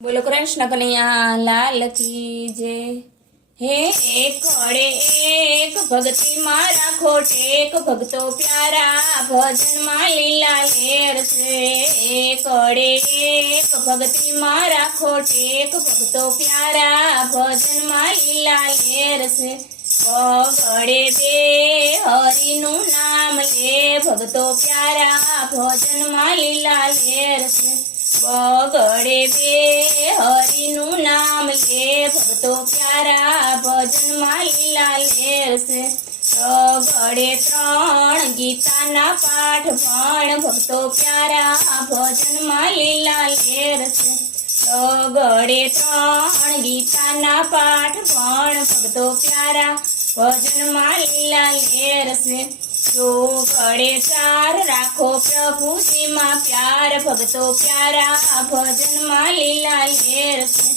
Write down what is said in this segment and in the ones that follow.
बोलो कृष्ण कन्हैया लाल की जय। हे एक खड़े एक भक्ति मारा खोटेक भक्तो प्यारा भजन मा लीला लेर से। एक खड़े एक भक्ति मारा खोटेक भक्तो प्यारा भजन मा लीला लेर से। पगड़े बे हरि नु नाम ले भक्तो प्यारा भजन मा लीला लेर से। पगड़े बे हरि नु नाम ले भक्तो प्यारा भजन मा लीला लेर से। पगड़े त्रण गीता ना पाठ भण भक्तो प्यारा भजन मा लीला लेर से। पगड़े त्रण गीता ना पाठ भण भक्तो प्यारा भजन मा लीला लेर से। जो गड़े चार राखो प्रभु जी मां प्यार भक्तो प्यारा भजन मा लीला लेर से।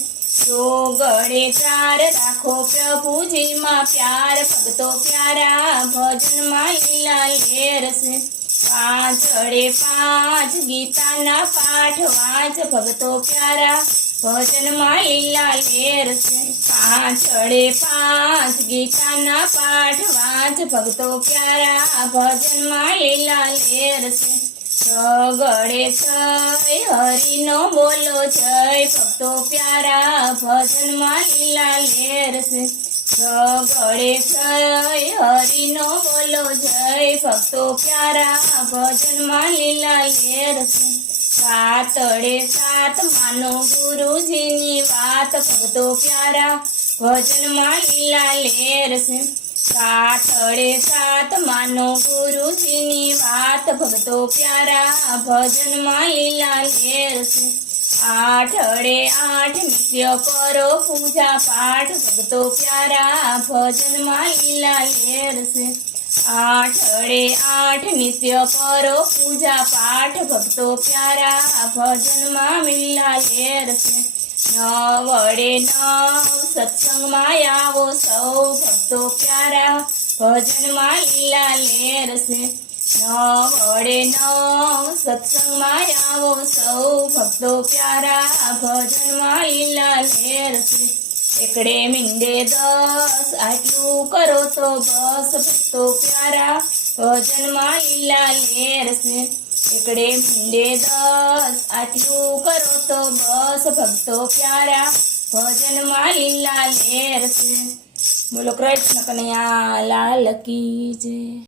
जो गड़े चार राखो प्रभु जी मां प्यार भक्तो प्यारा भजन मा लीला लेर से। पांचड़े पांच गीता ना पाठ वाच भक्तो प्यारा भजन मा लीला लेर से। पांचड़े पांच गीता ना पाठ वाच भक्तो प्यारा भजन मा लीला लेर से। गड़े जय हरि नो बोलो जय भक्तो प्यारा भजन मा लीला लेर से। गड़े जय हरि नो बोलो जय भक्तो प्यारा भजन मा लीला लेर से। सातड़े सात मानो गुरु जी नी बात भक्तो प्यारा भजन मा लीला लेर से। सातड़े सात मानो गुरु जी नी बात भक्तो प्यारा भजन मा लीला लेर से। आठड़े आठ नित्य करो पूजा पाठ भक्तो प्यारा भजन मा लीला लेर से। आठड़े आठ नित्य करो पूजा पाठ भक्तो प्यारा भजन मा लीला लेर से। नवड़े नव सत्संग मा आवो सौ भक्तो प्यारा भजन मा लीला लेर से। नवड़े नव सत्संग मा आवो सौ भक्तो प्यारा भजन मा लीला लेर से। एकड़े मिंडे 10 आटलू करो तो बस भक्तो प्यारा भजन मा लीला लेर से। एकड़े मिंडे 10 आटलू करो तो बस भक्तो प्यारा भजन मा लीला लेर से। बोलो कृष्ण कन्हैया लाल की जय।